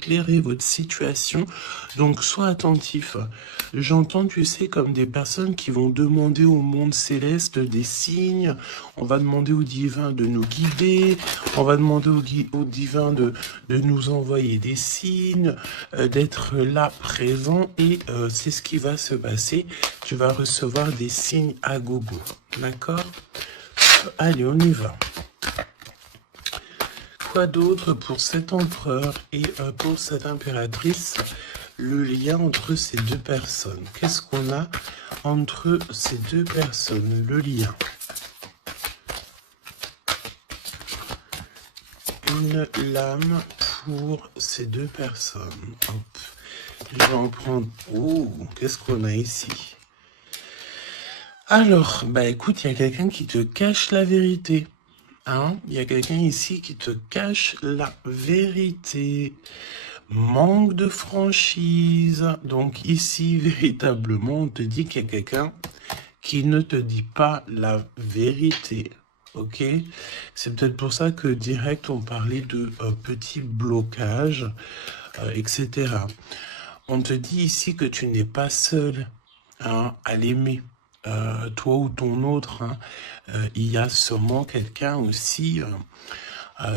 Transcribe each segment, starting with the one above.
éclairer votre situation, donc sois attentif. J'entends, tu sais, comme des personnes qui vont demander au monde céleste des signes, on va demander au divin de nous guider, on va demander au divin de nous envoyer des signes, d'être là présent, et c'est ce qui va se passer. Tu vas recevoir des signes à gogo, d'accord? Allez, on y va. Quoi d'autre pour cet empereur et pour cette impératrice? Le lien entre ces deux personnes. Qu'est-ce qu'on a entre ces deux personnes? Le lien. Une lame pour ces deux personnes. Hop. Je vais en prendre... Oh, qu'est-ce qu'on a ici? Alors, bah écoute, il y a quelqu'un qui te cache la vérité. Hein? Il y a quelqu'un ici qui te cache la vérité. Manque de franchise. Donc ici, véritablement, on te dit qu'il y a quelqu'un qui ne te dit pas la vérité. Ok? C'est peut-être pour ça que direct, on parlait de petits blocages, etc. On te dit ici que tu n'es pas seul, hein, à l'aimer. Toi ou ton autre, hein, il y a sûrement quelqu'un aussi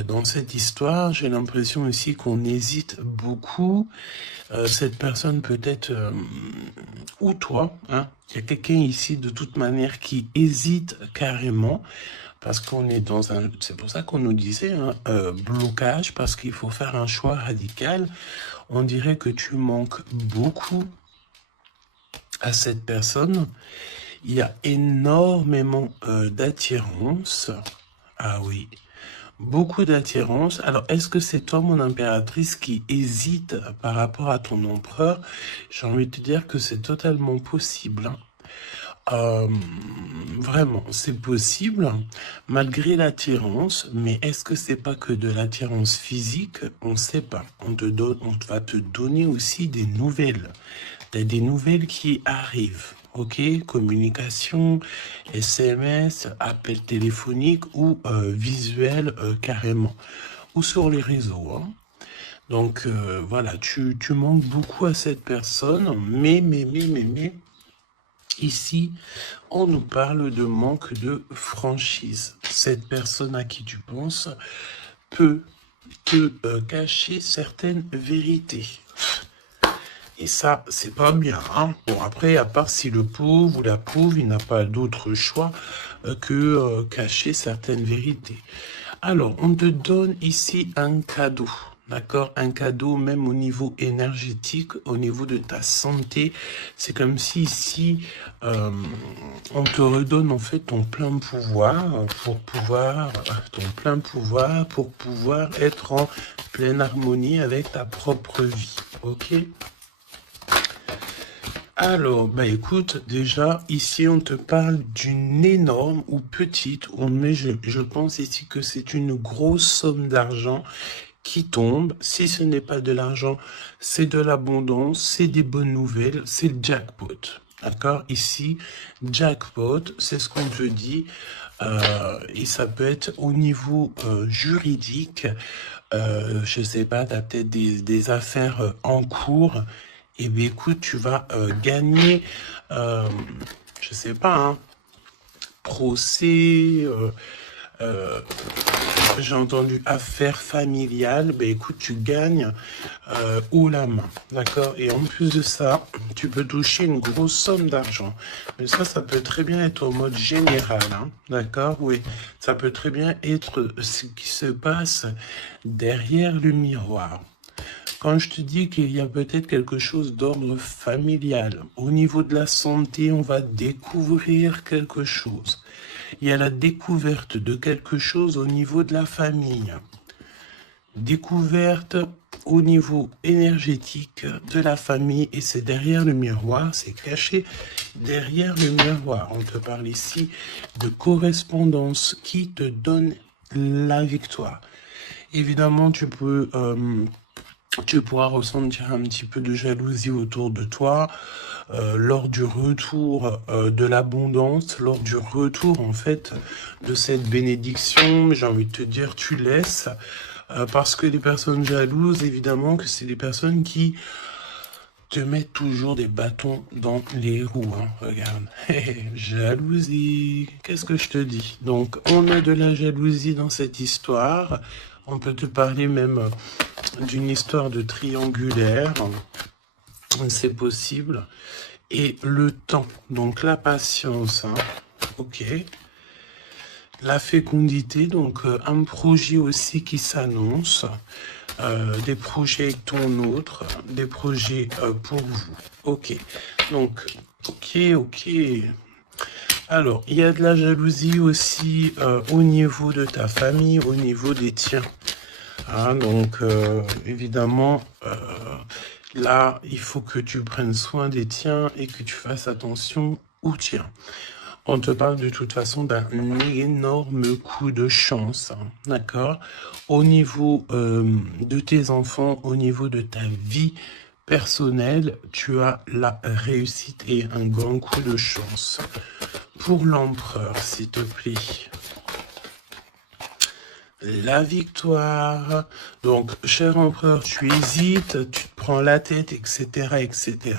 dans cette histoire. J'ai l'impression aussi qu'on hésite beaucoup. Cette personne peut-être, ou toi, hein, il y a quelqu'un ici de toute manière qui hésite carrément, parce qu'on est dans un... C'est pour ça qu'on nous disait hein, blocage, parce qu'il faut faire un choix radical. On dirait que tu manques beaucoup à cette personne. Il y a énormément d'attirance. Ah oui, beaucoup d'attirance. Alors, est-ce que c'est toi, mon impératrice, qui hésite par rapport à ton empereur? J'ai envie de te dire que c'est totalement possible. Hein. Vraiment, c'est possible, malgré l'attirance. Mais est-ce que c'est pas que de l'attirance physique? On ne sait pas. On va te donner aussi des nouvelles. T'as des nouvelles qui arrivent. Ok, communication, SMS, appel téléphonique ou visuel carrément. Ou sur les réseaux. Hein. Donc voilà, tu manques beaucoup à cette personne, mais, ici, on nous parle de manque de franchise. Cette personne à qui tu penses peut te cacher certaines vérités. Et ça, c'est pas bien. Hein. Bon, après, à part si le pauvre ou la pauvre, il n'a pas d'autre choix que cacher certaines vérités. Alors, on te donne ici un cadeau. D'accord? Un cadeau même au niveau énergétique, au niveau de ta santé. C'est comme si ici, on te redonne en fait ton plein pouvoir pour pouvoir être en pleine harmonie avec ta propre vie. Ok? Alors, bah écoute, déjà, ici, on te parle d'une énorme ou petite, mais je pense ici que c'est une grosse somme d'argent qui tombe. Si ce n'est pas de l'argent, c'est de l'abondance, c'est des bonnes nouvelles, c'est le jackpot. D'accord? Ici, jackpot, c'est ce qu'on te dit. Et ça peut être au niveau juridique. Je sais pas, tu as peut-être des affaires en cours. Eh bien, écoute, tu vas gagner, je sais pas, hein, procès, j'ai entendu affaires familiales. Ben écoute, tu gagnes haut la main, d'accord? Et en plus de ça, tu peux toucher une grosse somme d'argent. Mais ça peut très bien être au mode général, hein, d'accord? Oui, ça peut très bien être ce qui se passe derrière le miroir. Quand je te dis qu'il y a peut-être quelque chose d'ordre familial, au niveau de la santé, on va découvrir quelque chose. Il y a la découverte de quelque chose au niveau de la famille. Découverte au niveau énergétique de la famille, et c'est derrière le miroir, c'est caché derrière le miroir. On te parle ici de correspondance qui te donne la victoire. Évidemment, tu pourras ressentir un petit peu de jalousie autour de toi lors du retour de l'abondance, lors du retour en fait de cette bénédiction. J'ai envie de te dire, tu laisses Parce que les personnes jalouses, évidemment, que c'est des personnes qui te mettent toujours des bâtons dans les roues. Hein. Regarde, jalousie, qu'est-ce que je te dis? Donc, on a de la jalousie dans cette histoire. On peut te parler même d'une histoire de triangulaire. C'est possible. Et le temps, donc la patience, hein. Ok. La fécondité, donc un projet aussi qui s'annonce, des projets avec ton autre, des projets pour vous. Ok. Donc, ok. Alors, il y a de la jalousie aussi au niveau de ta famille, au niveau des tiens. Hein, donc, évidemment, là, il faut que tu prennes soin des tiens et que tu fasses attention aux tiens. On te parle de toute façon d'un énorme coup de chance, hein, d'accord? Au niveau de tes enfants, au niveau de ta vie personnelle, tu as la réussite et un grand coup de chance. Pour l'empereur, s'il te plaît. La victoire. Donc, cher empereur, tu hésites, tu te prends la tête, etc., etc.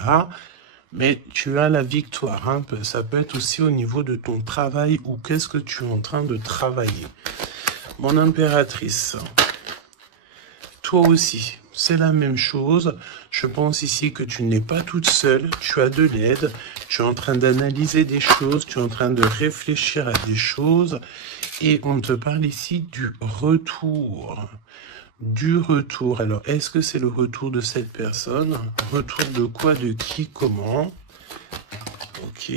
Mais tu as la victoire. Hein. Ça peut être aussi au niveau de ton travail ou qu'est-ce que tu es en train de travailler. Mon impératrice, toi aussi, c'est la même chose. Je pense ici que tu n'es pas toute seule, tu as de l'aide, tu es en train d'analyser des choses, tu es en train de réfléchir à des choses. Et on te parle ici du retour. Du retour. Alors, est-ce que c'est le retour de cette personne? Retour de quoi? De qui? Comment? Ok.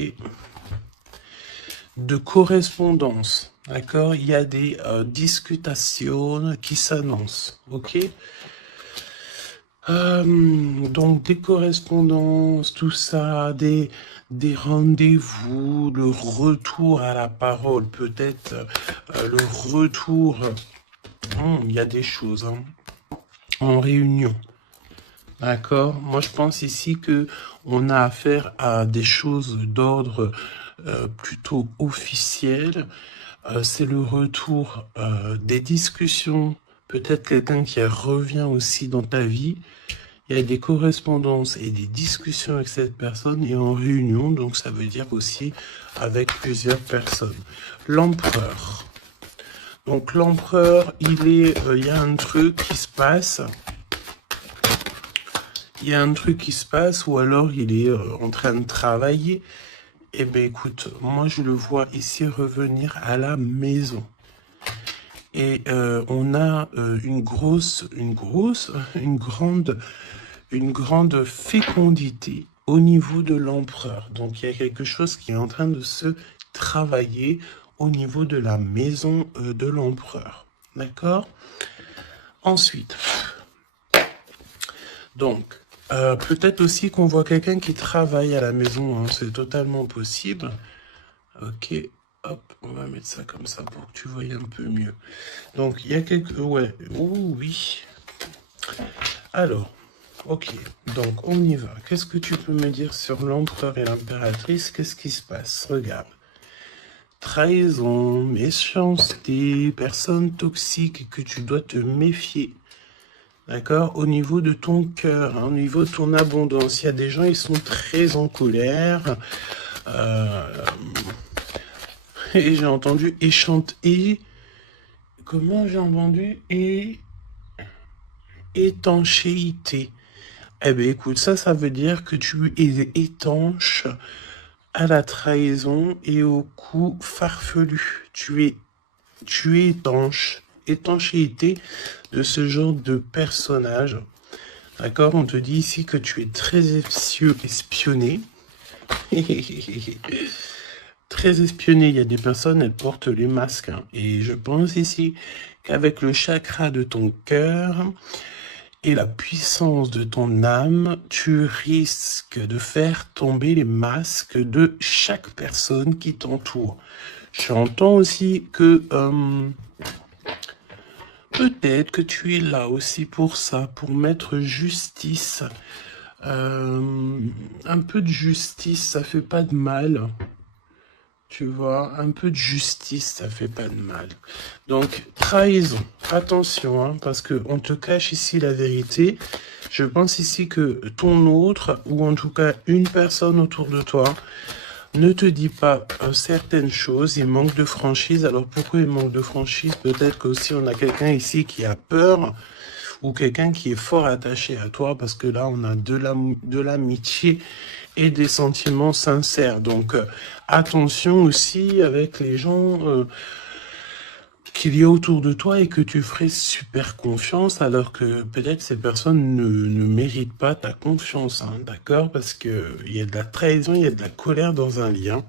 De correspondance. D'accord? Il y a des discutations qui s'annoncent. Ok? Donc, des correspondances, tout ça, des rendez-vous, le retour à la parole, peut-être le retour... il y a des choses hein, en réunion. D'accord? Moi, je pense ici que on a affaire à des choses d'ordre plutôt officiel. C'est le retour des discussions. Peut-être quelqu'un qui revient aussi dans ta vie. Il y a des correspondances et des discussions avec cette personne et en réunion. Donc, ça veut dire aussi avec plusieurs personnes. L'empereur. Donc, l'empereur, il y a un truc qui se passe. Il y a un truc qui se passe ou alors il est en train de travailler. Eh bien, écoute, moi, je le vois ici revenir à la maison. Et on a une grande fécondité au niveau de l'empereur. Donc, il y a quelque chose qui est en train de se travailler au niveau de la maison de l'empereur. D'accord? Ensuite, donc, peut-être aussi qu'on voit quelqu'un qui travaille à la maison. Hein, c'est totalement possible. Ok, hop, on va mettre ça comme ça pour que tu voyes un peu mieux. Donc, il y a quelques... Ouais, oh, oui. Alors, ok, donc on y va. Qu'est-ce que tu peux me dire sur l'empereur et l'impératrice? Qu'est-ce qui se passe? Regarde. Trahison, méchanceté, personne toxique que tu dois te méfier. D'accord? Au niveau de ton cœur, hein, au niveau de ton abondance, il y a des gens, ils sont très en colère. Et j'ai entendu et comment j'ai entendu étanchéité. Eh bien, écoute, ça veut dire que tu es étanche à la trahison et au coup farfelu. Tu es étanche. Étanchéité de ce genre de personnage. D'accord? On te dit ici que tu es très espionné. Très espionné. Il y a des personnes, elles portent les masques. Hein. Et je pense ici qu'avec le chakra de ton cœur et la puissance de ton âme, tu risques de faire tomber les masques de chaque personne qui t'entoure. J'entends aussi que peut-être que tu es là aussi pour ça, pour mettre justice. Un peu de justice, ça fait pas de mal. Tu vois, un peu de justice, ça fait pas de mal. Donc, trahison. Attention, hein, parce que on te cache ici la vérité. Je pense ici que ton autre, ou en tout cas une personne autour de toi, ne te dit pas certaines choses. Il manque de franchise. Alors, pourquoi il manque de franchise? Peut-être qu'aussi on a quelqu'un ici qui a peur, ou quelqu'un qui est fort attaché à toi, parce que là, on a de l'amitié et des sentiments sincères. Donc, attention aussi avec les gens qu'il y a autour de toi et que tu ferais super confiance, alors que peut-être ces personnes ne méritent pas ta confiance, hein, d'accord? Parce que il y a de la trahison, il y a de la colère dans un lien.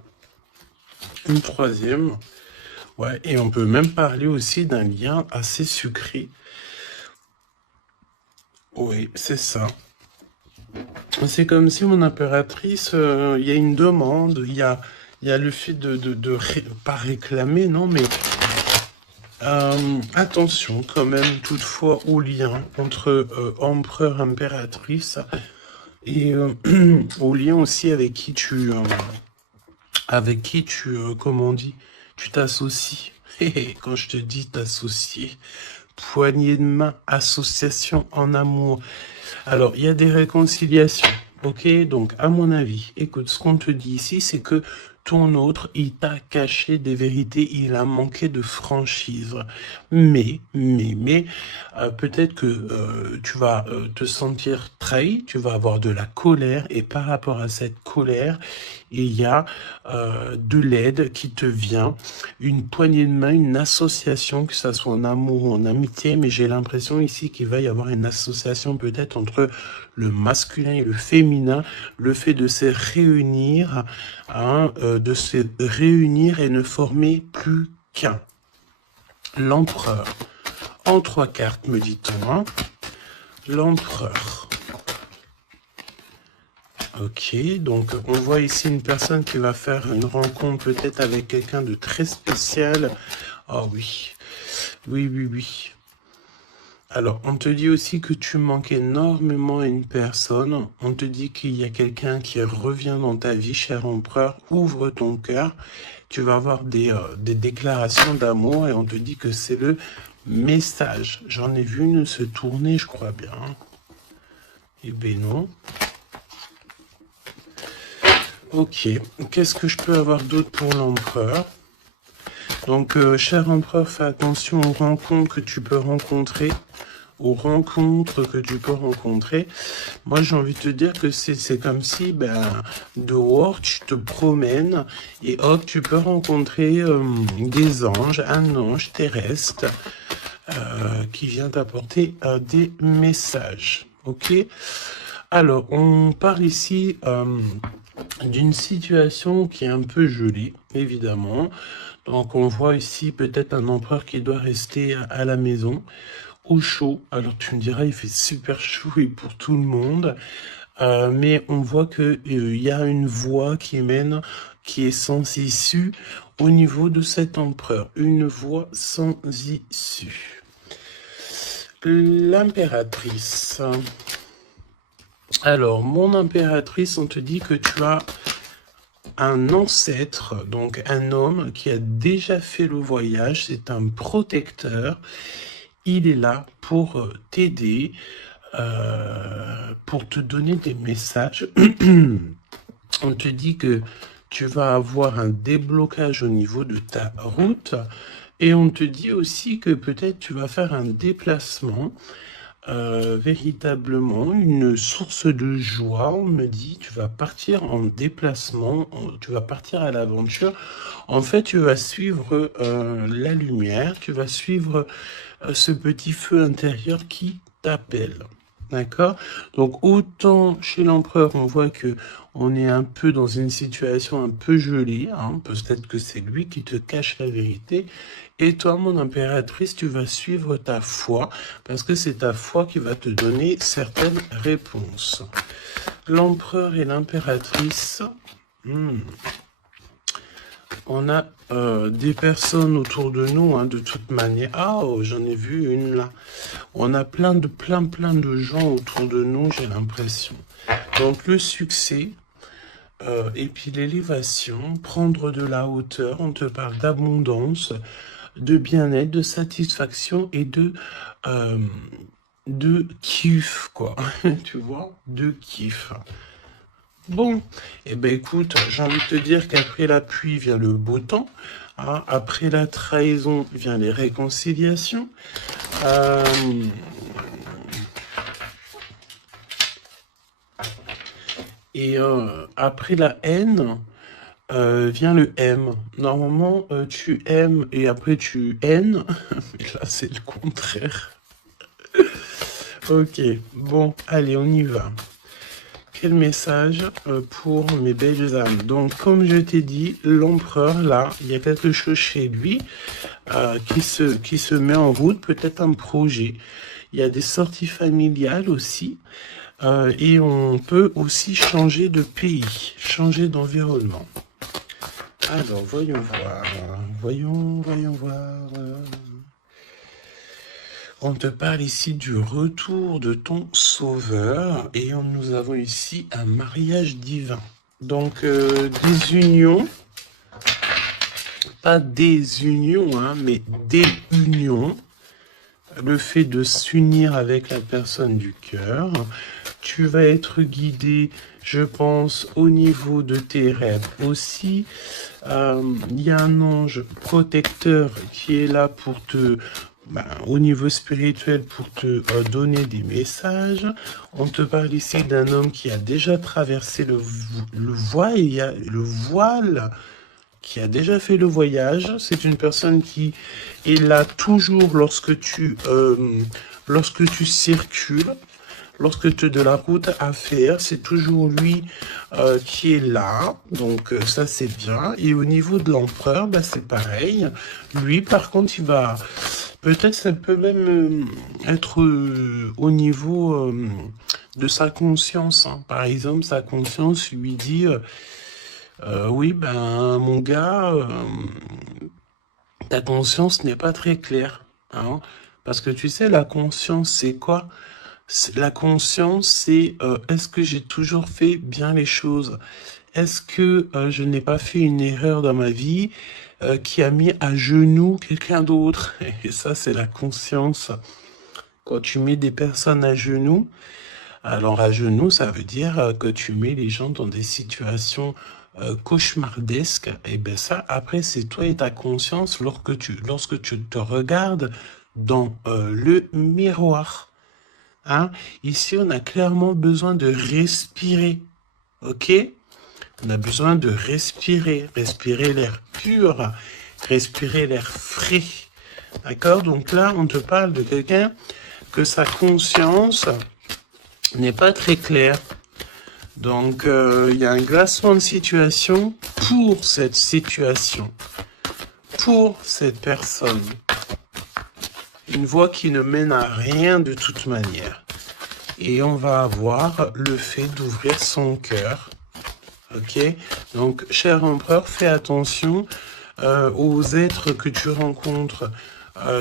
Une troisième, ouais, et on peut même parler aussi d'un lien assez sucré. Oui, c'est ça. C'est comme si mon impératrice, il y a une demande, il y a le fait pas réclamer, non, mais attention quand même toutefois au lien entre empereur-impératrice et au lien aussi avec qui tu, comment on dit, tu t'associes. Et quand je te dis t'associer, poignée de main, association en amour. Alors, il y a des réconciliations, ok? Donc, à mon avis, écoute, ce qu'on te dit ici, c'est que ton autre, il t'a caché des vérités, il a manqué de franchise. Mais, peut-être que tu vas te sentir trahi, tu vas avoir de la colère, et par rapport à cette colère, il y a de l'aide qui te vient, une poignée de main, une association, que ça soit en amour ou en amitié, mais j'ai l'impression ici qu'il va y avoir une association peut-être entre le masculin et le féminin, le fait de se réunir, hein, de se réunir et ne former plus qu'un. L'empereur. En 3 cartes, me dit-on, hein. L'empereur. Ok, donc on voit ici une personne qui va faire une rencontre peut-être avec quelqu'un de très spécial. Oh oui, oui. Alors, on te dit aussi que tu manques énormément à une personne. On te dit qu'il y a quelqu'un qui revient dans ta vie, cher empereur. Ouvre ton cœur. Tu vas avoir des déclarations d'amour et on te dit que c'est le message. J'en ai vu une se tourner, je crois bien. Eh ben non. Ok, qu'est-ce que je peux avoir d'autre pour l'empereur? Donc, cher empereur, fais attention aux rencontres que tu peux rencontrer. Moi, j'ai envie de te dire que c'est comme si, dehors, tu te promènes et hop, tu peux rencontrer des anges, un ange terrestre qui vient t'apporter des messages. Ok? Alors, on parle ici d'une situation qui est un peu gelée, évidemment. Donc, on voit ici peut-être un empereur qui doit rester à la maison, au chaud. Alors, tu me diras, il fait super chaud et pour tout le monde. Mais on voit que il y a une voie qui mène, qui est sans issue au niveau de cet empereur. Une voie sans issue. L'impératrice. Alors, mon impératrice, on te dit que tu as un ancêtre, donc un homme qui a déjà fait le voyage, c'est un protecteur. Il est là pour t'aider, pour te donner des messages. On te dit que tu vas avoir un déblocage au niveau de ta route et on te dit aussi que peut-être tu vas faire un déplacement, véritablement une source de joie. On me dit tu vas partir en déplacement, tu vas partir à l'aventure. En fait, tu vas suivre la lumière, tu vas suivre ce petit feu intérieur qui t'appelle. D'accord? Donc, autant chez l'empereur, on voit que on est un peu dans une situation un peu gelée, hein. Peut-être que c'est lui qui te cache la vérité. Et toi, mon impératrice, tu vas suivre ta foi, parce que c'est ta foi qui va te donner certaines réponses. L'empereur et l'impératrice, on a des personnes autour de nous, hein, de toute manière. Ah, oh, j'en ai vu une là. On a plein de gens autour de nous, j'ai l'impression. Donc le succès, Et puis l'élévation, prendre de la hauteur, on te parle d'abondance, de bien-être, de satisfaction et de kiff, quoi. Tu vois, de kiff. Bon, eh ben écoute, j'ai envie de te dire qu'après la pluie vient le beau temps. Hein, après la trahison vient les réconciliations. Euh, et après la haine vient le M. Normalement, tu aimes et après tu haines. Mais là, c'est le contraire. Ok, bon, allez, on y va. Quel message pour mes belles âmes. Donc, comme je t'ai dit, l'empereur, là, il y a quelque chose chez lui qui se met en route, peut-être un projet. Il y a des sorties familiales aussi. Et on peut aussi changer de pays, changer d'environnement. Alors, voyons voir. Voyons voir. On te parle ici du retour de ton sauveur et nous avons ici un mariage divin. Donc des unions, pas des unions, hein, mais des unions. Le fait de s'unir avec la personne du cœur. Tu vas être guidé, je pense, au niveau de tes rêves aussi. Il y a un ange protecteur qui est là pour te... au niveau spirituel, pour te donner des messages. On te parle ici d'un homme qui a déjà traversé le voile, il y a le voile, qui a déjà fait le voyage. C'est une personne qui est là toujours lorsque tu circules, lorsque tu as de la route à faire. C'est toujours lui qui est là. Donc ça, c'est bien. Et au niveau de l'empereur, c'est pareil. Lui, par contre, il va... Peut-être ça peut même être au niveau de sa conscience. Hein. Par exemple, sa conscience lui dit oui, mon gars, ta conscience n'est pas très claire. Hein. Parce que tu sais, la conscience, c'est quoi? La conscience, c'est est-ce que j'ai toujours fait bien les choses? Est-ce que je n'ai pas fait une erreur dans ma vie qui a mis à genoux quelqu'un d'autre? Et ça, c'est la conscience. Quand tu mets des personnes à genoux, alors à genoux, ça veut dire que tu mets les gens dans des situations cauchemardesques. Et bien ça, après, c'est toi et ta conscience lorsque tu te regardes dans le miroir. Hein? Ici, on a clairement besoin de respirer. Ok? On a besoin de respirer l'air pur, respirer l'air frais. D'accord? Donc là, on te parle de quelqu'un que sa conscience n'est pas très claire. Donc, il y a un glacement de situation pour cette situation, pour cette personne. Une voie qui ne mène à rien de toute manière. Et on va avoir le fait d'ouvrir son cœur. Ok, donc cher empereur, fais attention aux êtres que tu rencontres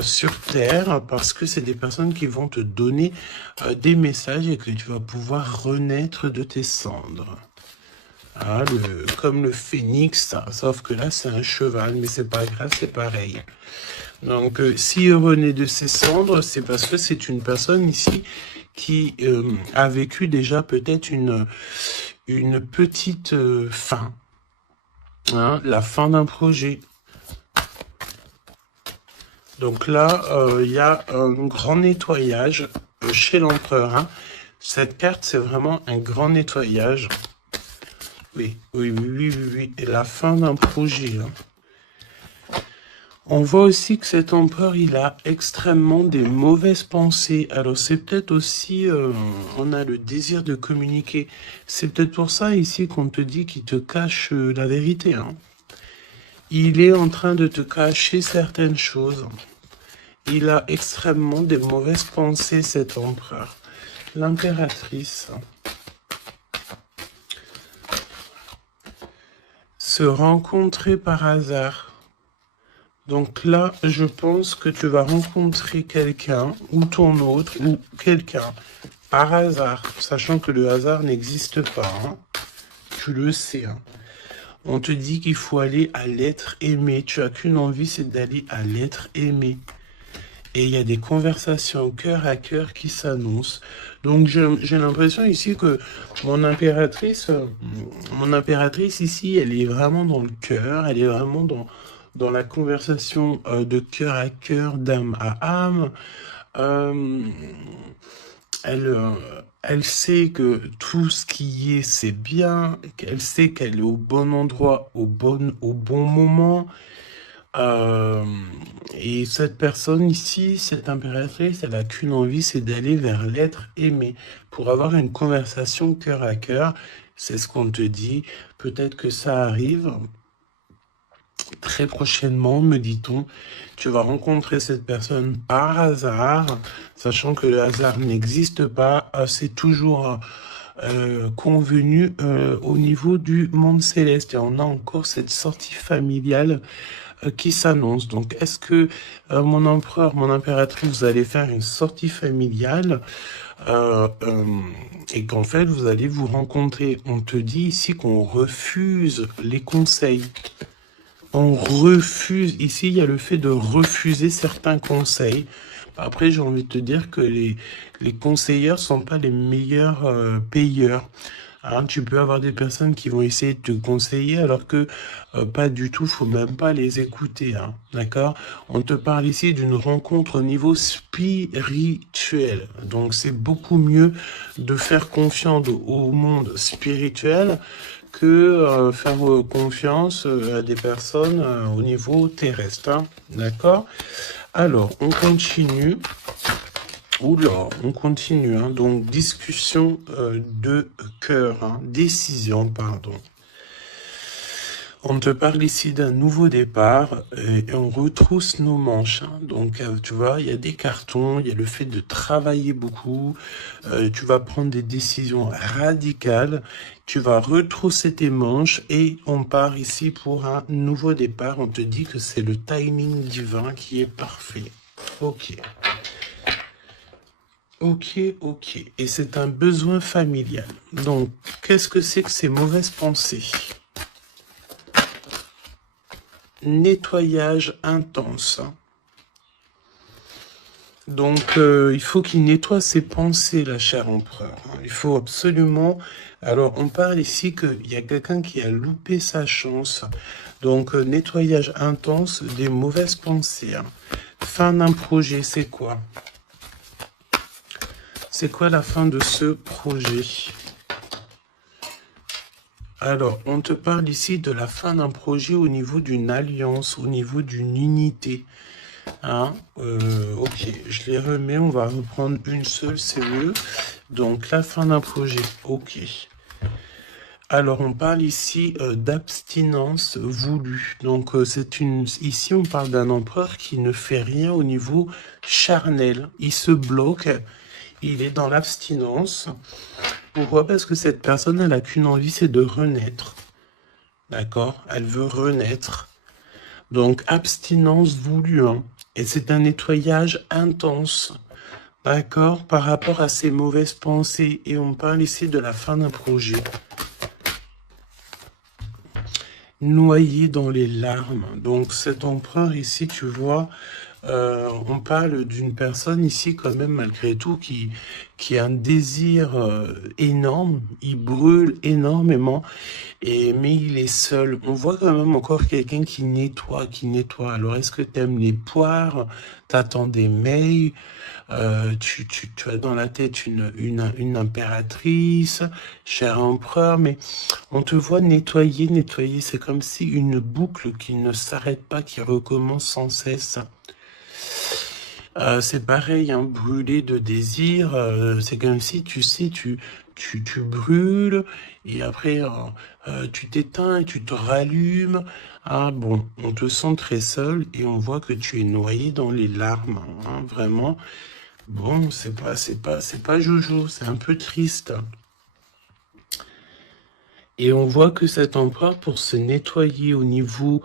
sur Terre, parce que c'est des personnes qui vont te donner des messages et que tu vas pouvoir renaître de tes cendres. Ah, comme le phénix, sauf que là c'est un cheval, mais c'est pas grave, c'est pareil. Donc s'il renaît de ses cendres, c'est parce que c'est une personne ici qui a vécu déjà peut-être une petite fin, hein, la fin d'un projet. Donc là, il y a un grand nettoyage chez l'empereur. Hein. Cette carte, c'est vraiment un grand nettoyage. Oui. Et la fin d'un projet. Hein. On voit aussi que cet empereur, il a extrêmement des mauvaises pensées. Alors c'est peut-être aussi, on a le désir de communiquer. C'est peut-être pour ça ici qu'on te dit qu'il te cache la vérité. Hein. Il est en train de te cacher certaines choses. Il a extrêmement des mauvaises pensées, cet empereur. L'impératrice. Se rencontrer par hasard. Donc là, je pense que tu vas rencontrer quelqu'un, ou ton autre, ou quelqu'un, par hasard, sachant que le hasard n'existe pas. Hein. Tu tu le sais, hein. On te dit qu'il faut aller à l'être aimé. Tu as qu'une envie, c'est d'aller à l'être aimé. Et il y a des conversations cœur à cœur qui s'annoncent. Donc j'ai l'impression ici que mon impératrice ici, elle est vraiment dans le cœur, elle est vraiment dans la conversation de cœur à cœur, d'âme à âme. Euh, elle, elle sait que tout ce qui est, c'est bien, qu'elle sait qu'elle est au bon endroit, au bon moment. Euh, et cette personne ici, cette impératrice, elle a qu'une envie, c'est d'aller vers l'être aimé pour avoir une conversation cœur à cœur. C'est ce qu'on te dit. Peut-être que ça arrive très prochainement, me dit-on. Tu vas rencontrer cette personne par hasard, sachant que le hasard n'existe pas. C'est toujours convenu au niveau du monde céleste. Et on a encore cette sortie familiale qui s'annonce. Donc, est-ce que mon empereur, mon impératrice, vous allez faire une sortie familiale et qu'en fait, vous allez vous rencontrer? On te dit ici qu'on refuse les conseils. On refuse. Ici, il y a le fait de refuser certains conseils. Après, j'ai envie de te dire que les conseilleurs sont pas les meilleurs payeurs. Hein, tu peux avoir des personnes qui vont essayer de te conseiller alors que pas du tout, faut même pas les écouter, hein, d'accord? On te parle ici d'une rencontre au niveau spirituel. Donc c'est beaucoup mieux de faire confiance au monde spirituel que faire confiance à des personnes au niveau terrestre, hein, d'accord? Alors, on continue. Oula, on continue, hein. Donc discussion de cœur, hein. Décision, pardon. On te parle ici d'un nouveau départ et on retrousse nos manches, hein. Donc tu vois, il y a des cartons, il y a le fait de travailler beaucoup, tu vas prendre des décisions radicales, tu vas retrousser tes manches et on part ici pour un nouveau départ. On te dit que c'est le timing divin qui est parfait. Ok. Ok, ok. Et c'est un besoin familial. Donc, qu'est-ce que c'est que ces mauvaises pensées? Nettoyage intense. Donc, il faut qu'il nettoie ses pensées, la chère empereur. Il faut absolument... Alors, on parle ici qu'il y a quelqu'un qui a loupé sa chance. Donc, nettoyage intense des mauvaises pensées. Fin d'un projet, c'est quoi? C'est quoi la fin de ce projet? Alors, on te parle ici de la fin d'un projet au niveau d'une alliance, au niveau d'une unité. Hein, ok, je les remets, on va reprendre une seule, c'est mieux. Donc, la fin d'un projet, ok. Alors, on parle ici d'abstinence voulue. Donc, ici, on parle d'un empereur qui ne fait rien au niveau charnel. Il se bloque. Il est dans l'abstinence. Pourquoi? Parce que cette personne, elle n'a qu'une envie, c'est de renaître. D'accord? Elle veut renaître. Donc, abstinence voulue. Hein. Et c'est un nettoyage intense. D'accord? Par rapport à ses mauvaises pensées. Et on parle ici de la fin d'un projet. Noyé dans les larmes. Donc, cet empereur ici, tu vois... on parle d'une personne ici quand même malgré tout qui a un désir énorme, il brûle énormément, mais il est seul. On voit quand même encore quelqu'un qui nettoie, Alors est-ce que tu aimes les poires? T'attends des mails? Tu as dans la tête une impératrice, cher empereur, mais on te voit nettoyer, c'est comme si une boucle qui ne s'arrête pas, qui recommence sans cesse. C'est pareil, hein, brûler de désir, c'est comme si, tu sais, tu brûles, et après, tu t'éteins et tu te rallumes. Ah bon, on te sent très seul, et on voit que tu es noyé dans les larmes, hein, vraiment. Bon, c'est pas jojo, c'est un peu triste. Et on voit que cet empereur, pour se nettoyer au niveau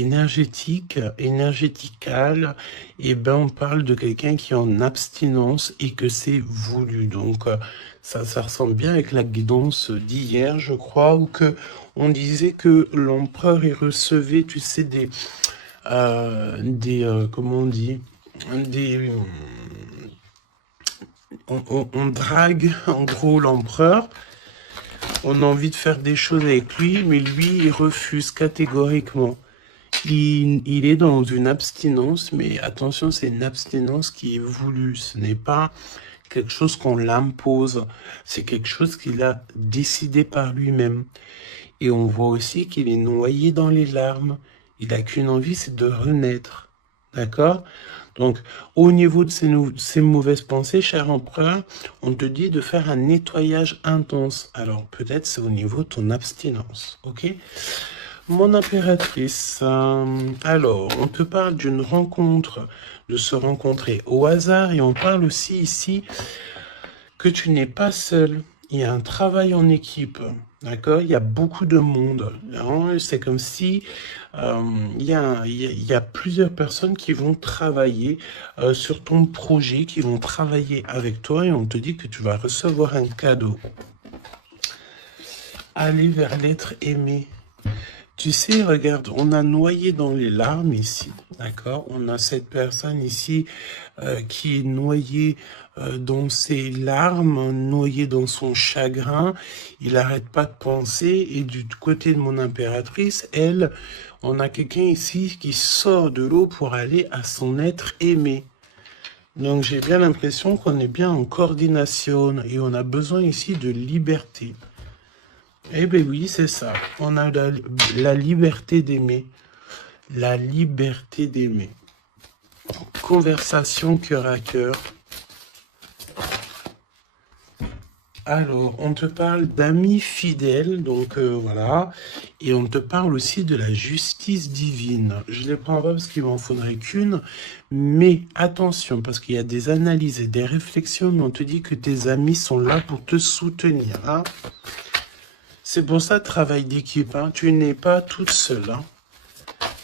énergétique, énergétical, et ben on parle de quelqu'un qui est en abstinence et que c'est voulu. Donc ça ressemble bien avec la guidance d'hier, je crois, où que on disait que l'empereur il recevait, tu sais, comment on dit, des on drague en gros l'empereur. On a envie de faire des choses avec lui, mais lui, il refuse catégoriquement. Il est dans une abstinence, mais attention, c'est une abstinence qui est voulue. Ce n'est pas quelque chose qu'on l'impose. C'est quelque chose qu'il a décidé par lui-même. Et on voit aussi qu'il est noyé dans les larmes. Il n'a qu'une envie, c'est de renaître. D'accord? Donc, au niveau de ces mauvaises pensées, cher empereur, on te dit de faire un nettoyage intense. Alors, peut-être c'est au niveau de ton abstinence, ok? Mon impératrice, alors, on te parle d'une rencontre, de se rencontrer au hasard, et on parle aussi ici que tu n'es pas seul. Il y a un travail en équipe, d'accord? Il y a beaucoup de monde. C'est comme si il y a plusieurs personnes qui vont travailler sur ton projet, qui vont travailler avec toi, et on te dit que tu vas recevoir un cadeau. Aller vers l'être aimé. Tu sais, regarde, on a noyé dans les larmes ici, d'accord? On a cette personne ici qui est noyée dans ses larmes, noyée dans son chagrin. Il n'arrête pas de penser. Et du côté de mon impératrice, elle, on a quelqu'un ici qui sort de l'eau pour aller à son être aimé. Donc j'ai bien l'impression qu'on est bien en coordination et on a besoin ici de liberté. Eh bien oui, c'est ça. On a la liberté d'aimer. La liberté d'aimer. Conversation cœur à cœur. Alors, on te parle d'amis fidèles, donc voilà. Et on te parle aussi de la justice divine. Je ne les prends pas parce qu'il m'en faudrait qu'une. Mais attention, parce qu'il y a des analyses et des réflexions, mais on te dit que tes amis sont là pour te soutenir. Hein. C'est pour ça, travail d'équipe, hein. Tu n'es pas toute seule. Hein.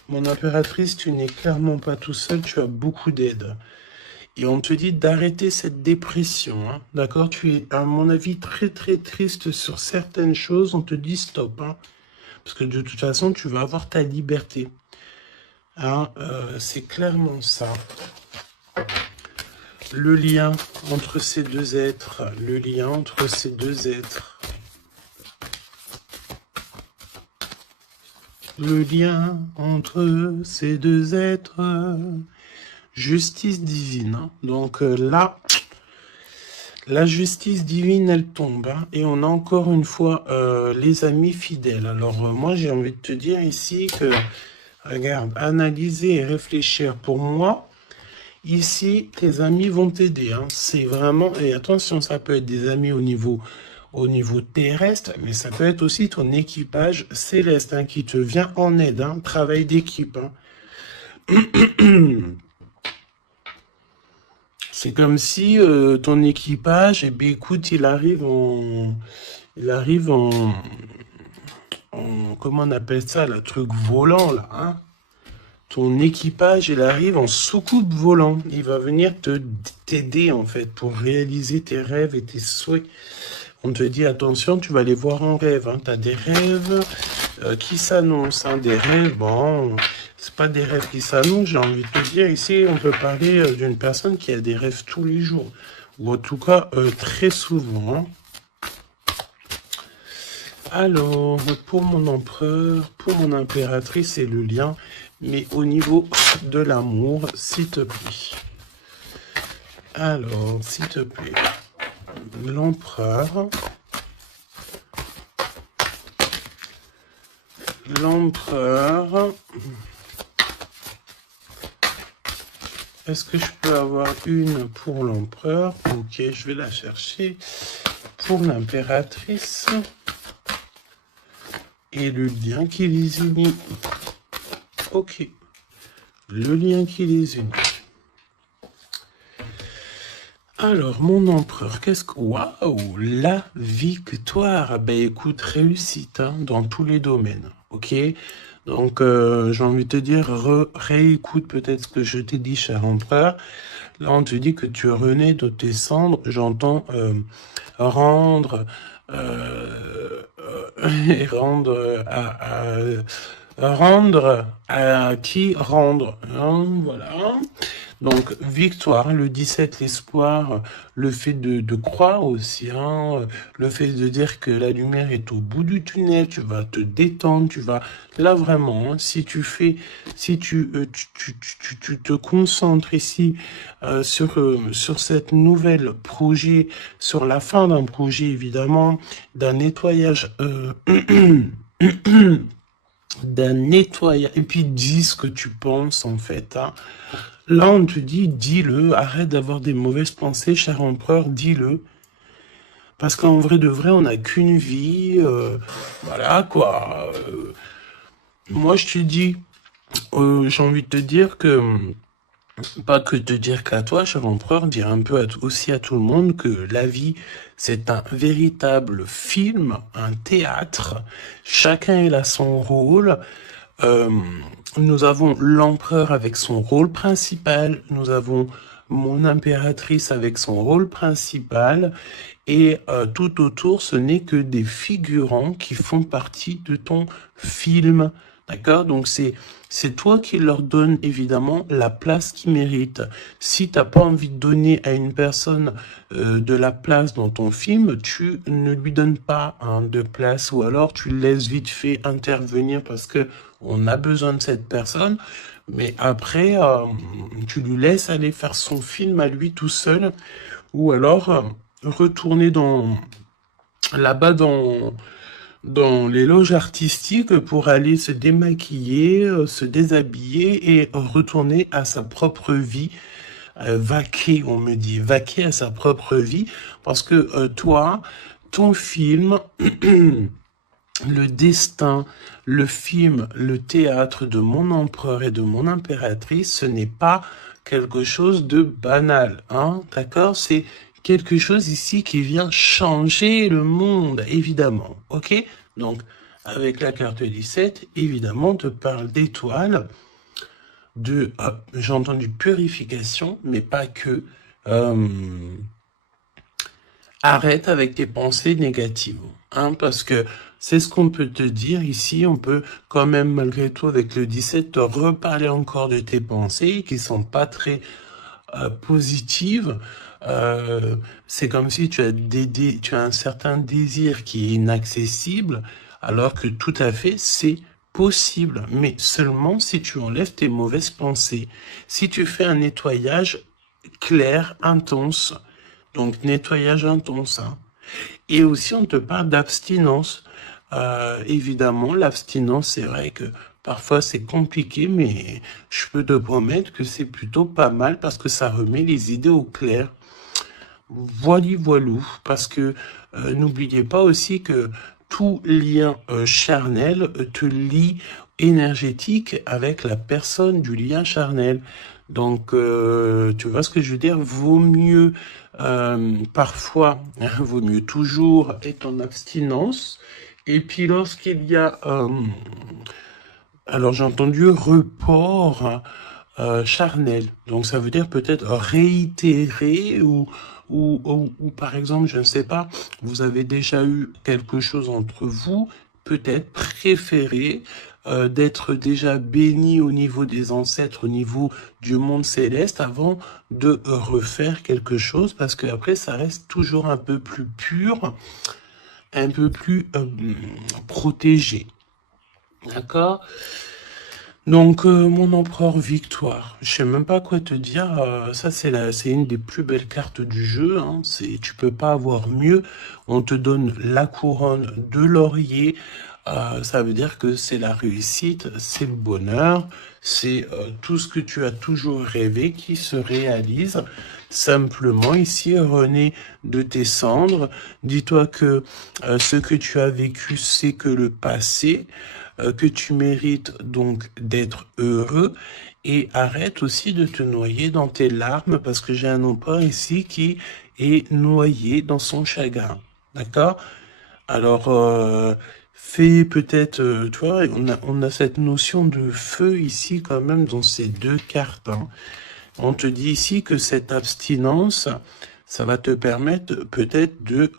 Mon impératrice, tu n'es clairement pas tout seul, tu as beaucoup d'aide. Et on te dit d'arrêter cette dépression, hein. D'accord? Tu es, à mon avis, très très triste sur certaines choses, on te dit stop. Hein. Parce que de toute façon, tu vas avoir ta liberté. Hein, c'est clairement ça. Le lien entre ces deux êtres, le lien entre ces deux êtres. Le lien entre ces deux êtres, justice divine. Hein. Donc là, la justice divine, elle tombe. Hein, et on a encore une fois les amis fidèles. Alors moi, j'ai envie de te dire ici que, regarde, analyser et réfléchir. Pour moi, ici, tes amis vont t'aider. Hein. C'est vraiment, et attention, ça peut être des amis au niveau terrestre, mais ça peut être aussi ton équipage céleste hein, qui te vient en aide, hein, travail d'équipe. Hein. C'est comme si ton équipage, eh bien, écoute, il arrive en, comment on appelle ça, le truc volant là, hein. Ton équipage, il arrive en soucoupe volant. Il va venir t'aider en fait pour réaliser tes rêves et tes souhaits. On te dit, attention, tu vas les voir en rêve. Hein. Tu as des rêves qui s'annoncent. Hein. Des rêves, bon, c'est pas des rêves qui s'annoncent. J'ai envie de te dire, ici, on peut parler d'une personne qui a des rêves tous les jours. Ou en tout cas, très souvent. Hein. Alors, pour mon empereur, pour mon impératrice, c'est le lien. Mais au niveau de l'amour, s'il te plaît. Alors, s'il te plaît. L'empereur. L'empereur. Est-ce que je peux avoir une pour l'empereur? Ok, je vais la chercher. Pour l'impératrice. Et le lien qui les unit. Ok. Le lien qui les unit. Alors, mon empereur, qu'est-ce que... Waouh, la victoire. Ben écoute, réussite hein, dans tous les domaines, ok? Donc, j'ai envie de te dire, réécoute peut-être ce que je t'ai dit, cher empereur. Là, on te dit que tu renais de tes cendres. J'entends rendre et rendre rendre à qui rendre. Hein, voilà. Donc, victoire, le 17, l'espoir, le fait de croire aussi, hein, le fait de dire que la lumière est au bout du tunnel, tu vas te détendre, tu vas... Là, vraiment, hein, si tu te concentres ici sur cette nouvelle projet, sur la fin d'un projet, évidemment, d'un nettoyage... d'un nettoyage, et puis dis ce que tu penses, en fait, hein. Là, on te dit, dis-le, arrête d'avoir des mauvaises pensées, cher empereur, dis-le. Parce qu'en vrai de vrai, on n'a qu'une vie, voilà, quoi. Moi, je te dis, j'ai envie de te dire que, pas que te dire qu'à toi, cher empereur, dire un peu aussi à tout le monde que la vie, c'est un véritable film, un théâtre. Chacun il a son rôle. Nous avons l'empereur avec son rôle principal, nous avons mon impératrice avec son rôle principal, et tout autour, ce n'est que des figurants qui font partie de ton film. D'accord? Donc c'est toi qui leur donne évidemment la place qu'ils méritent. Si t'as pas envie de donner à une personne de la place dans ton film, tu ne lui donnes pas de place, ou alors tu le laisses vite fait intervenir parce que on a besoin de cette personne, mais après tu lui laisses aller faire son film à lui tout seul, ou alors retourner là-bas dans les loges artistiques pour aller se démaquiller, se déshabiller et retourner à sa propre vie, vaquer, on me dit, vaquer à sa propre vie, parce que toi, ton film, le destin, le film, le théâtre de mon empereur et de mon impératrice, ce n'est pas quelque chose de banal, hein, d'accord? C'est quelque chose ici qui vient changer le monde, évidemment, ok? Donc, avec la carte 17, évidemment, on te parle d'étoiles, j'ai entendu purification, mais pas que. Arrête avec tes pensées négatives, hein, parce que c'est ce qu'on peut te dire ici. On peut quand même, malgré tout, avec le 17, te reparler encore de tes pensées qui sont pas très positives. C'est comme si tu as un certain désir qui est inaccessible, alors que tout à fait, c'est possible, mais seulement si tu enlèves tes mauvaises pensées, si tu fais un nettoyage clair, intense. Donc, nettoyage intense, hein. Et aussi, on te parle d'abstinence. Évidemment, l'abstinence, c'est vrai que parfois c'est compliqué, mais je peux te promettre que c'est plutôt pas mal parce que ça remet les idées au clair. Voilou, parce que n'oubliez pas aussi que tout lien charnel te lie énergétique avec la personne du lien charnel. Donc, tu vois ce que je veux dire? Vaut mieux parfois, vaut mieux toujours être en abstinence. Et puis lorsqu'il y a, alors j'ai entendu report charnel. Donc ça veut dire peut-être réitérer ou par exemple, je ne sais pas, vous avez déjà eu quelque chose entre vous, peut-être préféré d'être déjà béni au niveau des ancêtres, au niveau du monde céleste, avant de refaire quelque chose, parce que après ça reste toujours un peu plus pur, un peu plus protégé. D'accord? Donc, mon empereur victoire, je sais même pas quoi te dire, ça c'est une des plus belles cartes du jeu, hein. Tu peux pas avoir mieux, on te donne la couronne de laurier, ça veut dire que c'est la réussite, c'est le bonheur, c'est tout ce que tu as toujours rêvé qui se réalise. Simplement, ici, René, de tes cendres, dis-toi que ce que tu as vécu, c'est que le passé, que tu mérites donc d'être heureux, et arrête aussi de te noyer dans tes larmes, parce que j'ai un empereur ici qui est noyé dans son chagrin. D'accord? Alors, Fais peut-être, tu vois, on a cette notion de feu ici quand même dans ces deux cartes, hein. On te dit ici que cette abstinence, ça va te permettre peut-être de...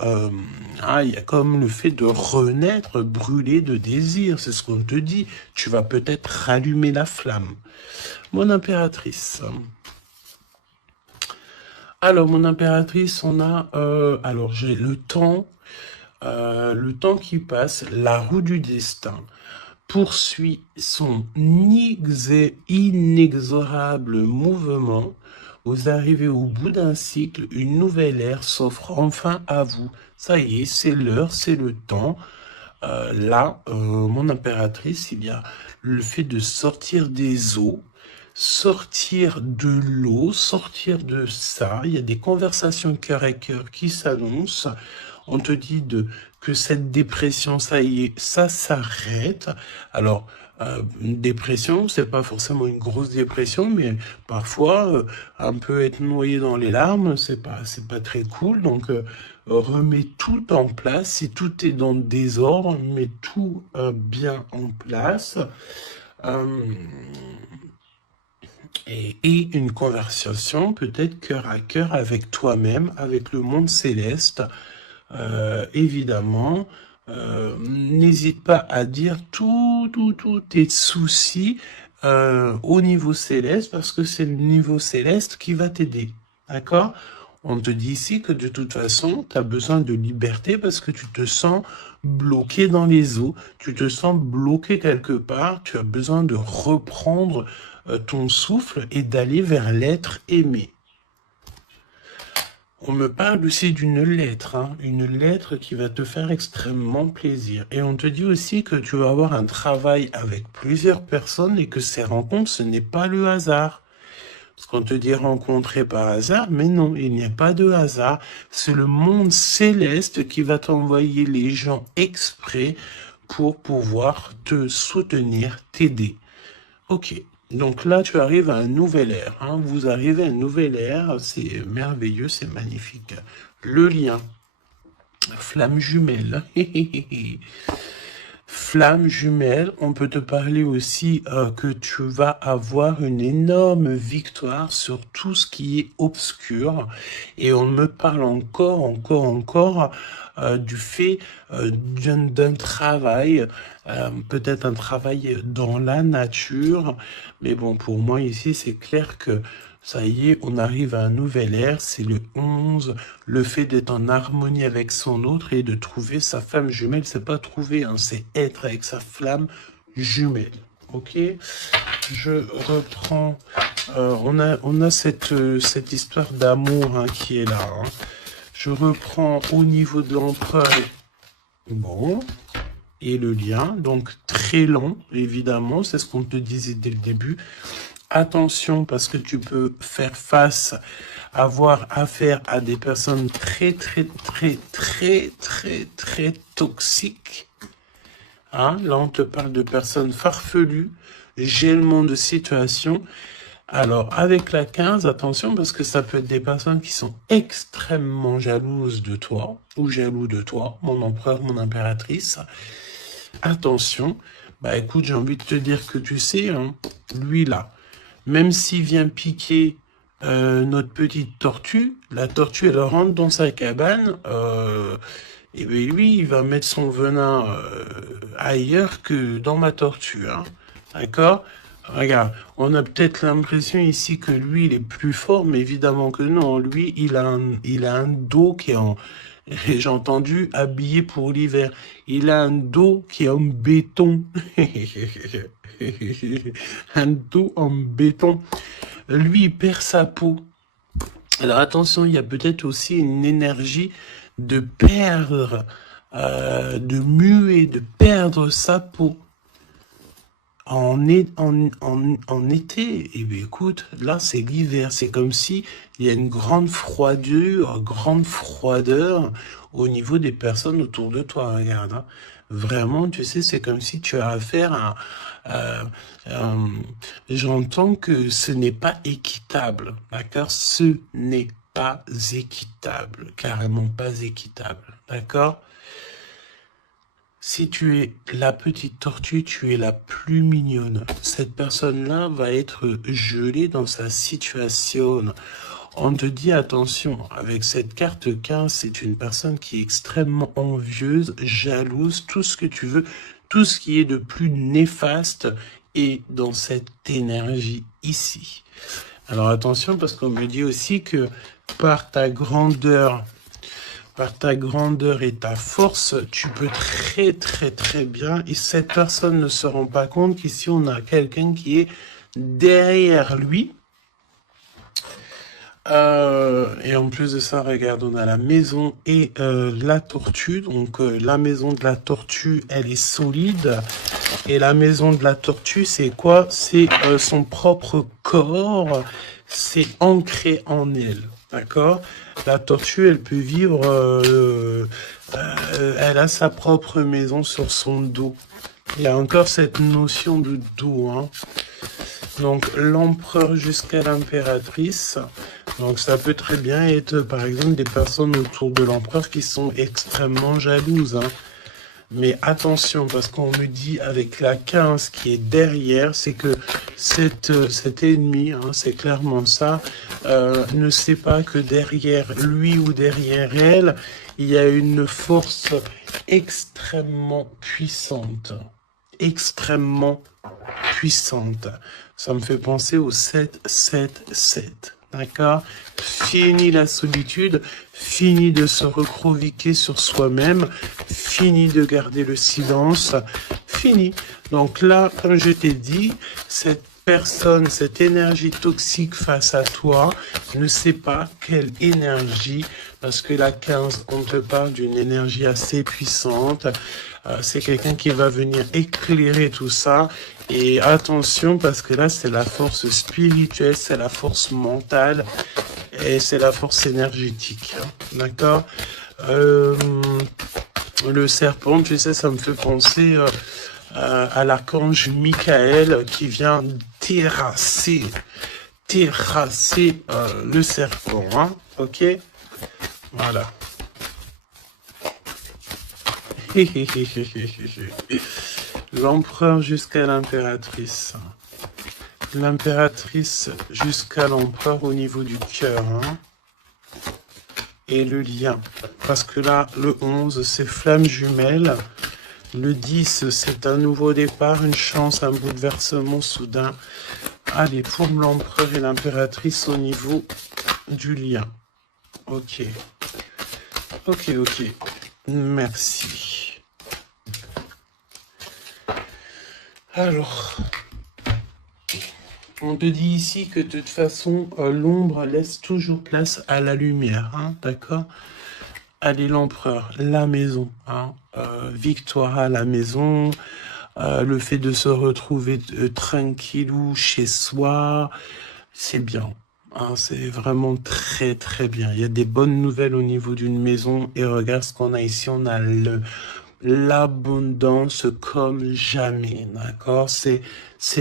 il y a comme le fait de renaître, brûler de désir, c'est ce qu'on te dit. Tu vas peut-être rallumer la flamme. Mon impératrice. Alors, mon impératrice, on a... alors, j'ai le temps qui passe, la roue du destin poursuit son inexorable mouvement. Vous arrivez au bout d'un cycle, une nouvelle ère s'offre enfin à vous. Ça y est, c'est l'heure, c'est le temps. Mon impératrice, il y a le fait de sortir des eaux, sortir de l'eau, sortir de ça. Il y a des conversations cœur à cœur qui s'annoncent. On te dit que cette dépression, ça y est, ça s'arrête. Alors, une dépression, c'est pas forcément une grosse dépression, mais parfois, un peu être noyé dans les larmes, c'est pas très cool. Donc, remets tout en place. Si tout est dans le désordre, mets tout bien en place. Euh, et une conversation peut-être cœur à cœur avec toi-même, avec le monde céleste. Évidemment, n'hésite pas à dire tous tes soucis au niveau céleste, parce que c'est le niveau céleste qui va t'aider. D'accord? On te dit ici que de toute façon, tu as besoin de liberté parce que tu te sens bloqué dans les eaux, tu te sens bloqué quelque part, tu as besoin de reprendre ton souffle et d'aller vers l'être aimé. On me parle aussi d'une lettre, hein, une lettre qui va te faire extrêmement plaisir. Et on te dit aussi que tu vas avoir un travail avec plusieurs personnes et que ces rencontres, ce n'est pas le hasard. Parce qu'on te dit rencontrer par hasard, mais non, il n'y a pas de hasard. C'est le monde céleste qui va t'envoyer les gens exprès pour pouvoir te soutenir, t'aider. Ok. Donc là, tu arrives à un nouvel ère, hein. Vous arrivez à une nouvelle ère, c'est merveilleux, c'est magnifique. Le lien, flamme jumelle. Flamme jumelle, on peut te parler aussi que tu vas avoir une énorme victoire sur tout ce qui est obscur. Et on me parle encore du fait d'un travail, peut-être un travail dans la nature. Mais bon, pour moi ici, c'est clair que ça y est, on arrive à un nouvel ère, c'est le 11, le fait d'être en harmonie avec son autre et de trouver sa flamme jumelle, c'est pas trouver, hein, c'est être avec sa flamme jumelle. Ok, je reprends. On a cette histoire d'amour, hein, qui est là, hein. Je reprends au niveau de l'empereur. Bon. Et le lien, donc très long, évidemment, c'est ce qu'on te disait dès le début. Attention, parce que tu peux faire face, avoir affaire à des personnes très toxiques. Hein, là, on te parle de personnes farfelues, gèlement de situation. Alors, avec la 15, attention, parce que ça peut être des personnes qui sont extrêmement jalouses de toi, ou jaloux de toi, mon empereur, mon impératrice. Attention, bah écoute, j'ai envie de te dire que tu sais, hein, lui là, même s'il vient piquer notre petite tortue, la tortue elle rentre dans sa cabane, et bien lui il va mettre son venin ailleurs que dans ma tortue, hein. D'accord? Regarde, on a peut-être l'impression ici que lui il est plus fort, mais évidemment que non. Lui il a un dos qui est en... J'ai entendu habillé pour l'hiver. Il a un dos qui est en béton. Un dos en béton. Lui, il perd sa peau. Alors attention, il y a peut-être aussi une énergie de perdre, de muer, de perdre sa peau. En été, et bien écoute, là c'est l'hiver, c'est comme si il y a une grande froideur au niveau des personnes autour de toi, regarde, hein. Vraiment, tu sais, c'est comme si tu as affaire à... j'entends que ce n'est pas équitable, d'accord? Ce n'est pas équitable, carrément pas équitable, d'accord? Si tu es la petite tortue, tu es la plus mignonne. Cette personne-là va être gelée dans sa situation. On te dit attention, avec cette carte 15, c'est une personne qui est extrêmement envieuse, jalouse, tout ce que tu veux, tout ce qui est de plus néfaste est dans cette énergie ici. Alors attention, parce qu'on me dit aussi que par ta grandeur et ta force, tu peux très bien, et cette personne ne se rend pas compte qu'ici on a quelqu'un qui est derrière lui. Et en plus de ça, regarde, on a la maison et la tortue. Donc la maison de la tortue, elle est solide. Et la maison de la tortue, c'est quoi? C'est son propre corps. C'est ancré en elle. D'accord? La tortue, elle peut vivre... elle a sa propre maison sur son dos. Il y a encore cette notion de dos, hein. Donc l'empereur jusqu'à l'impératrice. Donc ça peut très bien être par exemple des personnes autour de l'empereur qui sont extrêmement jalouses, hein. Mais attention, parce qu'on me dit avec la 15 qui est derrière, c'est que cet ennemi, hein, c'est clairement ça, ne sait pas que derrière lui ou derrière elle, il y a une force extrêmement puissante. Extrêmement puissante. Ça me fait penser au 7-7-7. D'accord? Fini la solitude, fini de se recroqueviller sur soi-même, fini de garder le silence, fini. Donc là, comme je t'ai dit, cette personne, cette énergie toxique face à toi, ne sait pas quelle énergie, parce que la 15, on te parle d'une énergie assez puissante. C'est quelqu'un qui va venir éclairer tout ça. Et attention, parce que là, c'est la force spirituelle, c'est la force mentale et c'est la force énergétique. D'accord? Le serpent, tu sais, ça me fait penser à l'archange Michael qui vient terrasser le serpent. Hein? Ok? Voilà. L'empereur jusqu'à l'impératrice. L'impératrice jusqu'à l'empereur au niveau du cœur. Hein. Et le lien. Parce que là, le 11, c'est flamme jumelle. Le 10, c'est un nouveau départ, une chance, un bouleversement soudain. Allez, pour l'empereur et l'impératrice au niveau du lien. Ok. Ok. Merci. Alors, on te dit ici que de toute façon, l'ombre laisse toujours place à la lumière, hein, d'accord? Allez, l'empereur, la maison, hein, victoire à la maison, le fait de se retrouver tranquillou chez soi, c'est bien. Hein, c'est vraiment très bien. Il y a des bonnes nouvelles au niveau d'une maison et regarde ce qu'on a ici, on a l'abondance comme jamais, d'accord? C'est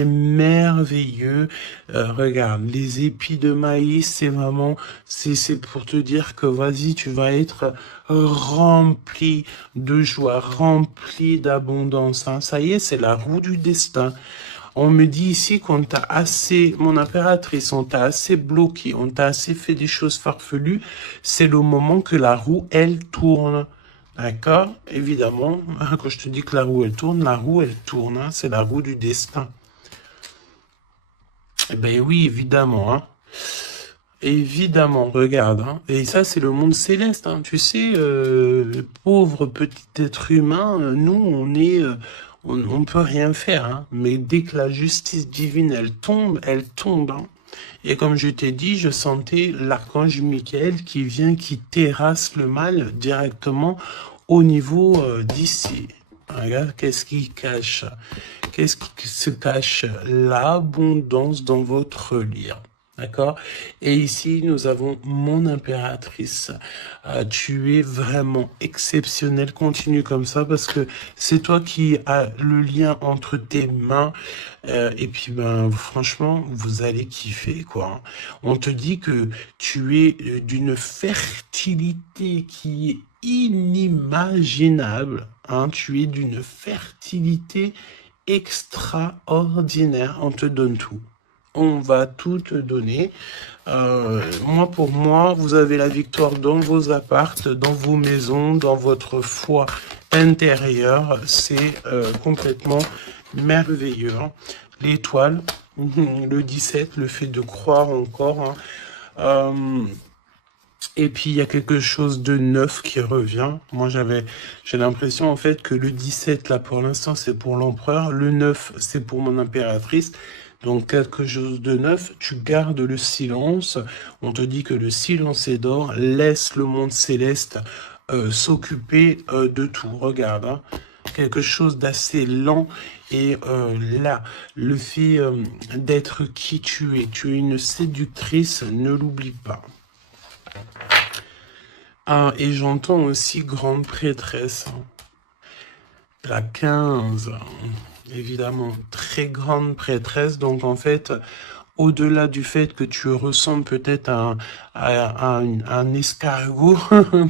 merveilleux. Regarde, les épis de maïs, c'est vraiment, c'est pour te dire que vas-y, tu vas être rempli de joie, rempli d'abondance. Hein. Ça y est, c'est la roue du destin. On me dit ici qu'on t'a assez, mon impératrice, on t'a assez bloqué, on t'a assez fait des choses farfelues. C'est le moment que la roue, elle tourne. D'accord? Évidemment, quand je te dis que la roue, elle tourne, hein, c'est la roue du destin. Eh ben oui, évidemment, hein. Évidemment, regarde, hein. Et ça, c'est le monde céleste, hein. Tu sais, pauvre petit être humain, nous, on peut rien faire, hein. Mais dès que la justice divine, elle tombe, hein. Et comme je t'ai dit, je sentais l'archange Michael qui vient, qui terrasse le mal directement au niveau d'ici. Regarde, qu'est-ce qui cache? Qu'est-ce qui se cache? L'abondance dans votre lien. D'accord? Et ici, nous avons mon impératrice. Tu es vraiment exceptionnel. Continue comme ça parce que c'est toi qui as le lien entre tes mains. Et puis, ben, franchement, vous allez kiffer, quoi. On te dit que tu es d'une fertilité qui est inimaginable. hein, tu es d'une fertilité extraordinaire. On te donne tout. On va tout te donner. Moi, pour moi, vous avez la victoire dans vos appartes, dans vos maisons, dans votre foi intérieure. C'est complètement merveilleux. Hein. L'étoile, le 17, le fait de croire encore. Hein. Et puis, il y a quelque chose de neuf qui revient. Moi, j'ai l'impression, en fait, que le 17, là, pour l'instant, c'est pour l'empereur. Le 9, c'est pour mon impératrice. Donc, quelque chose de neuf. Tu gardes le silence. On te dit que le silence est d'or. Laisse le monde céleste s'occuper de tout. Regarde, hein. Quelque chose d'assez lent. Et là, le fait d'être qui tu es une séductrice, ne l'oublie pas. Ah, et j'entends aussi grande prêtresse. La 15, évidemment, très grande prêtresse. Donc, en fait, au-delà du fait que tu ressembles peut-être à un escargot,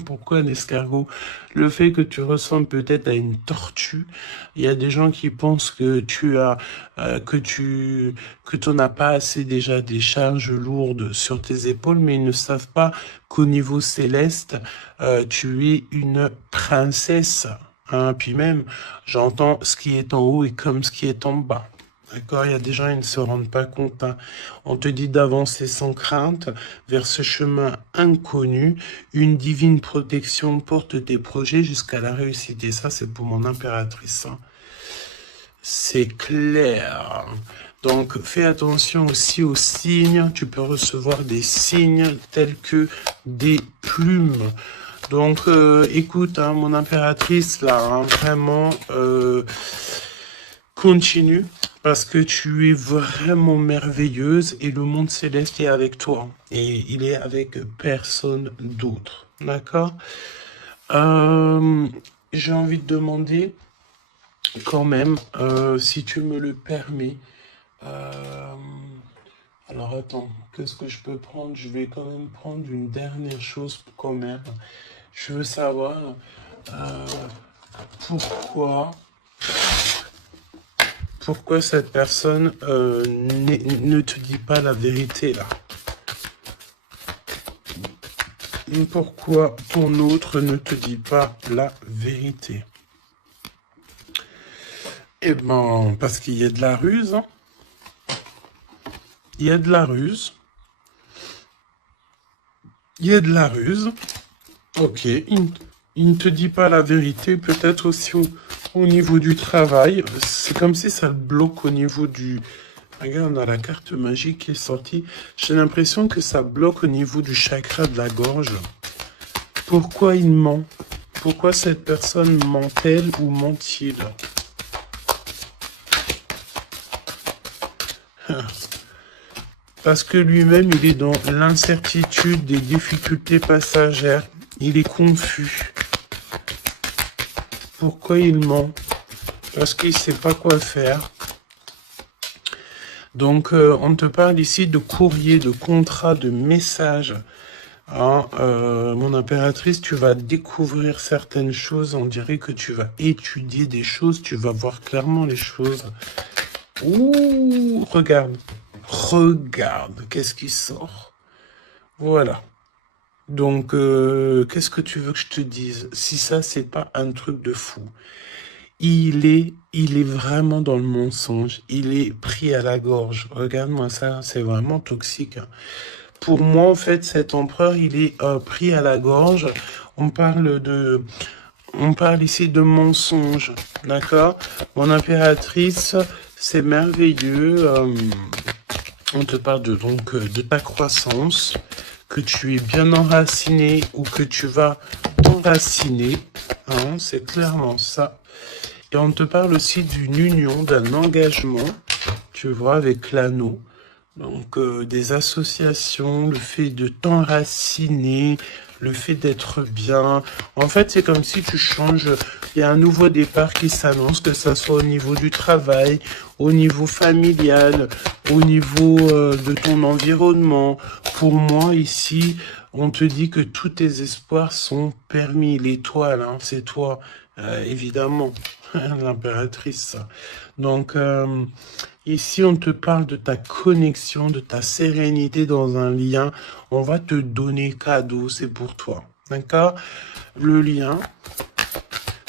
pourquoi un escargot? Le fait que tu ressembles peut-être à une tortue. Il y a des gens qui pensent que tu n'as pas assez déjà des charges lourdes sur tes épaules, mais ils ne savent pas qu'au niveau céleste, tu es une princesse. Hein, puis même, j'entends ce qui est en haut est comme ce qui est en bas. D'accord, il y a des gens, ils ne se rendent pas compte. Hein. On te dit d'avancer sans crainte vers ce chemin inconnu. Une divine protection porte tes projets jusqu'à la réussite. Et ça, c'est pour mon impératrice. Hein. C'est clair. Donc, fais attention aussi aux signes. Tu peux recevoir des signes tels que des plumes. Donc, écoute, hein, mon impératrice, là, hein, vraiment, continue, parce que tu es vraiment merveilleuse et le monde céleste est avec toi. Et il est avec personne d'autre. D'accord? J'ai envie de demander, quand même, si tu me le permets, alors attends, qu'est-ce que je peux prendre? Je vais quand même prendre une dernière chose quand même. Je veux savoir pourquoi cette personne ne te dit pas la vérité là. Pourquoi ton autre ne te dit pas la vérité? Eh ben, parce qu'il y a de la ruse. Hein. Il y a de la ruse. Il y a de la ruse. Ok, il ne te dit pas la vérité, peut-être aussi au niveau du travail. C'est comme si ça le bloque au niveau du... Regarde, on a la carte magique qui est sortie. J'ai l'impression que ça bloque au niveau du chakra de la gorge. Pourquoi il ment? Pourquoi cette personne ment-elle ou ment-il? Parce que lui-même, il est dans l'incertitude des difficultés passagères. Il est confus. Pourquoi il ment? Parce qu'il ne sait pas quoi faire. Donc, on te parle ici de courrier, de contrat, de message. Hein, mon impératrice, tu vas découvrir certaines choses. On dirait que tu vas étudier des choses. Tu vas voir clairement les choses. Ouh, regarde. Regarde, qu'est-ce qui sort? Voilà. Donc, qu'est-ce que tu veux que je te dise? Si ça, c'est pas un truc de fou. Il est vraiment dans le mensonge. Il est pris à la gorge. Regarde-moi ça, c'est vraiment toxique. Hein. Pour moi, en fait, cet empereur, il est pris à la gorge. On parle ici de mensonge, d'accord? Mon impératrice, c'est merveilleux. On te parle de ta croissance, que tu es bien enraciné ou que tu vas t'enraciner. Hein, c'est clairement ça. Et on te parle aussi d'une union, d'un engagement, tu vois, avec l'anneau. Donc, des associations, le fait de t'enraciner, le fait d'être bien. En fait, c'est comme si tu changes. Il y a un nouveau départ qui s'annonce, que ça soit au niveau du travail, au niveau familial, au niveau de ton environnement. Pour moi, ici, on te dit que tous tes espoirs sont permis. L'étoile, hein, c'est toi. évidemment, l'impératrice. Donc, ici, on te parle de ta connexion, de ta sérénité dans un lien. On va te donner cadeau, c'est pour toi. D'accord? Le lien.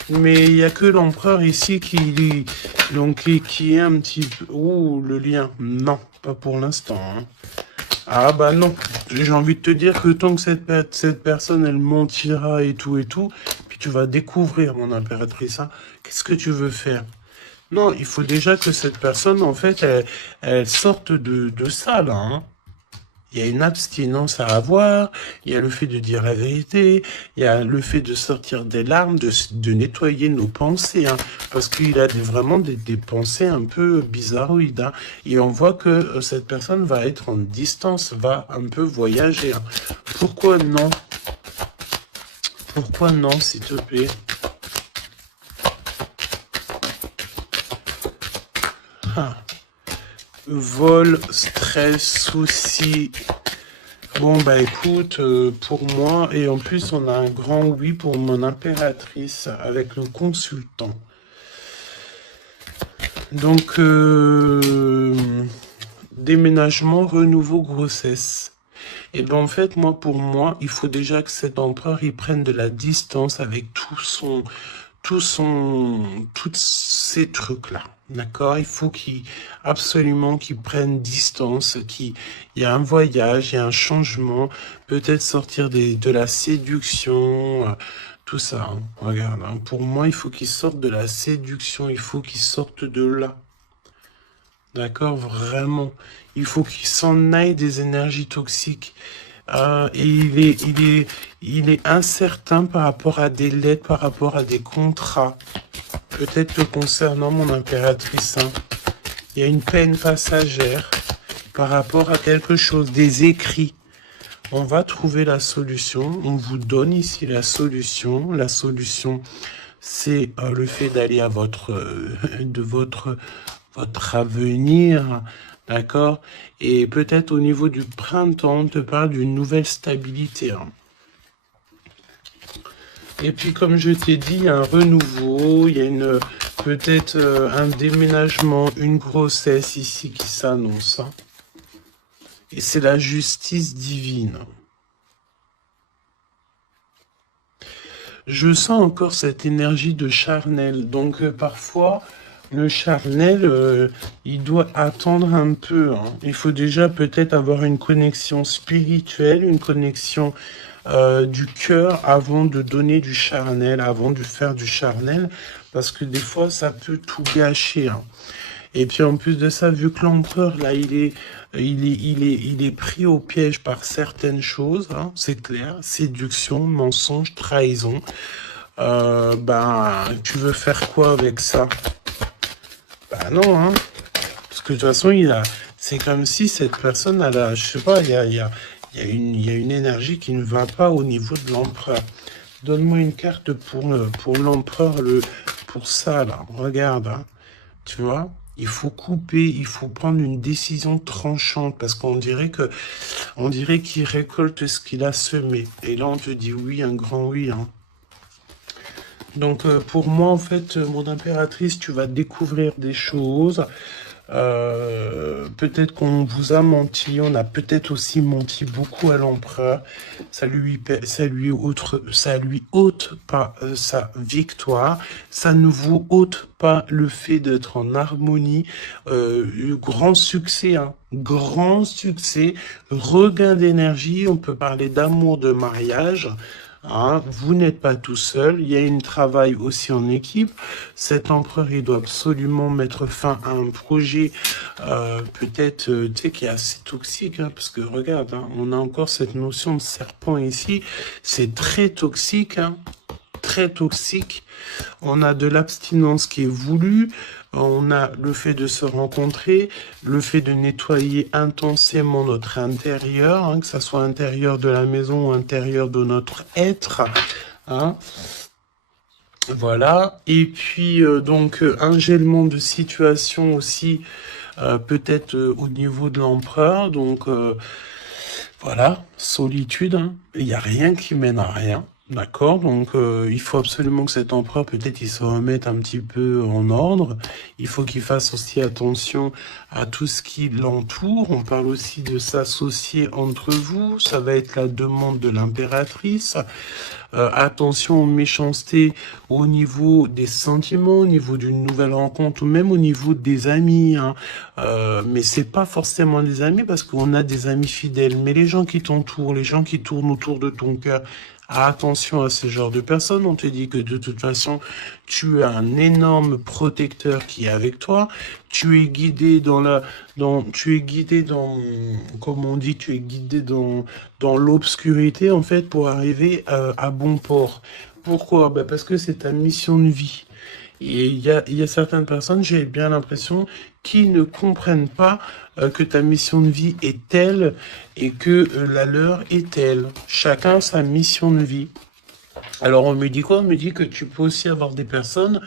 Mais il n'y a que l'empereur ici qui est un petit peu... Ouh, le lien. Non, pas pour l'instant. Hein. Ah bah non. J'ai envie de te dire que tant que cette personne, elle mentira et tout, puis tu vas découvrir, mon impératrice, hein, qu'est-ce que tu veux faire? Non, il faut déjà que cette personne, en fait, elle sorte de ça, là. Hein. Il y a une abstinence à avoir, il y a le fait de dire la vérité, il y a le fait de sortir des larmes, de nettoyer nos pensées, hein, parce qu'il a vraiment des pensées un peu bizarroïdes. Hein, et on voit que cette personne va être en distance, va un peu voyager. Hein. Pourquoi non? Pourquoi non, s'il te plaît? Ah. Vol, stress, soucis. Bon, bah écoute, pour moi, et en plus, on a un grand oui pour mon impératrice avec le consultant. Donc, déménagement, renouveau, grossesse. Et ben en fait, pour moi, il faut déjà que cet empereur, il prenne de la distance avec toutes ces trucs-là. D'accord? Il faut absolument qu'il prenne distance, il y a un voyage, il y a un changement, peut-être sortir de la séduction, tout ça. Hein. Regarde, hein. Pour moi, il faut qu'il sorte de la séduction, il faut qu'il sorte de là. D'accord? Vraiment. Il faut qu'il s'en aille des énergies toxiques. Et il est incertain par rapport à des lettres, par rapport à des contrats. Peut-être te concernant, mon impératrice. Hein. Il y a une peine passagère par rapport à quelque chose, des écrits. On va trouver la solution. On vous donne ici la solution. La solution, c'est le fait d'aller à votre avenir, d'accord? Et peut-être au niveau du printemps, on te parle d'une nouvelle stabilité. Hein. Et puis, comme je t'ai dit, il y a un renouveau, il y a peut-être un déménagement, une grossesse ici qui s'annonce. Hein. Et c'est la justice divine. Je sens encore cette énergie de charnel. Donc, parfois... Le charnel, il doit attendre un peu. Hein. Il faut déjà peut-être avoir une connexion spirituelle, une connexion du cœur avant de donner du charnel, avant de faire du charnel, parce que des fois, ça peut tout gâcher. Hein. Et puis en plus de ça, vu que l'empereur, là, il est pris au piège par certaines choses, hein, c'est clair, séduction, mensonge, trahison. Tu veux faire quoi avec ça? Bah non, hein. Parce que de toute façon, c'est comme si cette personne, je sais pas, il y a une énergie qui ne va pas au niveau de l'empereur. Donne-moi une carte pour l'empereur, pour ça, là. Regarde, hein. Tu vois? Il faut couper, il faut prendre une décision tranchante, parce qu'on dirait qu'il récolte ce qu'il a semé. Et là, on te dit oui, un grand oui, hein. Donc pour moi, en fait, mon impératrice, tu vas découvrir des choses. Peut-être qu'on vous a menti, on a peut-être aussi menti beaucoup à l'empereur. Ça lui ôte pas sa victoire. Ça ne vous ôte pas le fait d'être en harmonie. Grand succès, hein. Grand succès. Regain d'énergie. On peut parler d'amour, de mariage. Hein, vous n'êtes pas tout seul, il y a un travail aussi en équipe. Cet empereur, il doit absolument mettre fin à un projet, peut-être, tu sais, qui est assez toxique, hein, parce que regarde, hein, on a encore cette notion de serpent ici, c'est très toxique, hein, très toxique. On a de l'abstinence qui est voulue, on a le fait de se rencontrer, le fait de nettoyer intensément notre intérieur, hein, que ça soit intérieur de la maison ou intérieur de notre être. Hein. Voilà. Et puis, un gèlement de situation aussi, peut-être au niveau de l'empereur. Donc, voilà, solitude. Hein. Il n'y a rien qui mène à rien. D'accord, donc il faut absolument que cet empereur, peut-être, il se remette un petit peu en ordre. Il faut qu'il fasse aussi attention à tout ce qui l'entoure. On parle aussi de s'associer entre vous. Ça va être la demande de l'impératrice. Attention aux méchancetés au niveau des sentiments, au niveau d'une nouvelle rencontre ou même au niveau des amis. Hein. Mais c'est pas forcément des amis parce qu'on a des amis fidèles. Mais les gens qui t'entourent, les gens qui tournent autour de ton cœur, attention à ce genre de personnes. On te dit que de toute façon, tu as un énorme protecteur qui est avec toi. Tu es guidé comme on dit, tu es guidé dans l'obscurité, en fait, pour arriver à bon port. Pourquoi? Ben parce que c'est ta mission de vie. Et il y a certaines personnes, j'ai bien l'impression, qui ne comprennent pas que ta mission de vie est telle et que la leur est telle. Chacun sa mission de vie. Alors on me dit quoi? On me dit que tu peux aussi avoir des personnes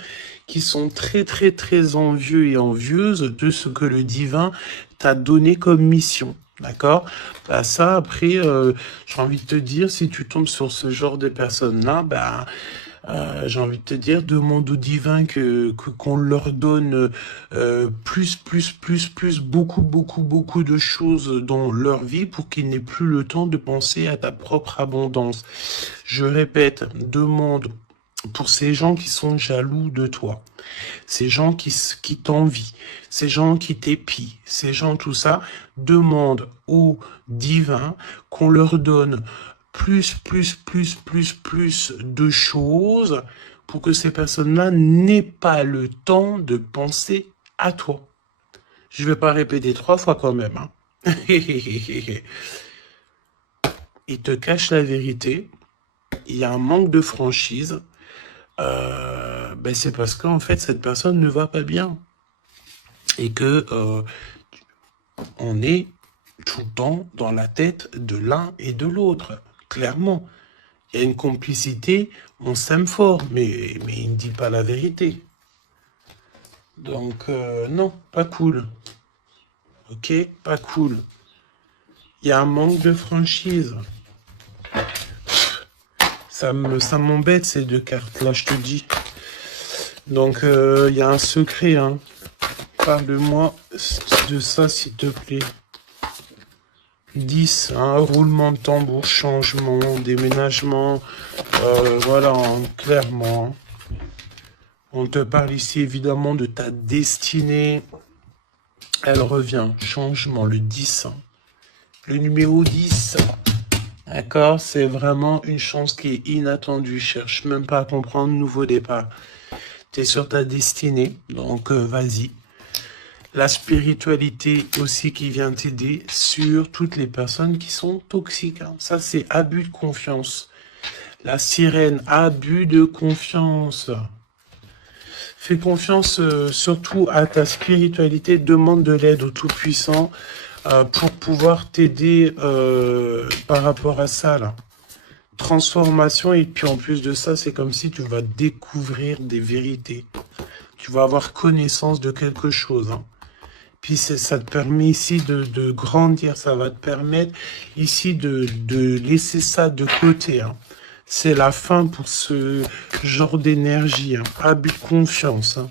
qui sont très très très envieux et envieuses de ce que le divin t'a donné comme mission. D'accord? Bah ça après, j'ai envie de te dire, si tu tombes sur ce genre de personnes-là, bah j'ai envie de te dire, demande au divin qu'on leur donne beaucoup de choses dans leur vie pour qu'ils n'aient plus le temps de penser à ta propre abondance. Je répète, demande pour ces gens qui sont jaloux de toi, ces gens qui t'envient, ces gens qui t'épient, ces gens tout ça, demande au divin qu'on leur donne plus de choses pour que ces personnes-là n'aient pas le temps de penser à toi. Je vais pas répéter 3 fois quand même. Hein. Il te cache la vérité. Il y a un manque de franchise. Ben c'est parce qu'en fait, cette personne ne va pas bien. Et que on est tout le temps dans la tête de l'un et de l'autre. Clairement. Il y a une complicité, on s'aime fort, mais il ne dit pas la vérité. Donc, non, pas cool. Ok, pas cool. Il y a un manque de franchise. Ça m'embête ces deux cartes-là, je te dis. Donc, il y a un secret, hein. Parle-moi de ça, s'il te plaît. 10, hein, roulement de tambour, changement, déménagement, voilà, hein, clairement. On te parle ici évidemment de ta destinée. Elle revient, changement, le 10. Hein. Le numéro 10, d'accord, c'est vraiment une chance qui est inattendue. Cherche même pas à comprendre, nouveau départ. Tu es sur ta destinée, donc vas-y. La spiritualité aussi qui vient t'aider sur toutes les personnes qui sont toxiques. Hein. Ça, c'est abus de confiance. La sirène, abus de confiance. Fais confiance surtout à ta spiritualité. Demande de l'aide au Tout-Puissant pour pouvoir t'aider par rapport à ça. Là. Transformation, et puis en plus de ça, c'est comme si tu vas découvrir des vérités. Tu vas avoir connaissance de quelque chose. Hein. Puis ça te permet ici de grandir, ça va te permettre ici de laisser ça de côté. Hein. C'est la fin pour ce genre d'énergie, hein. Abus de confiance. Hein.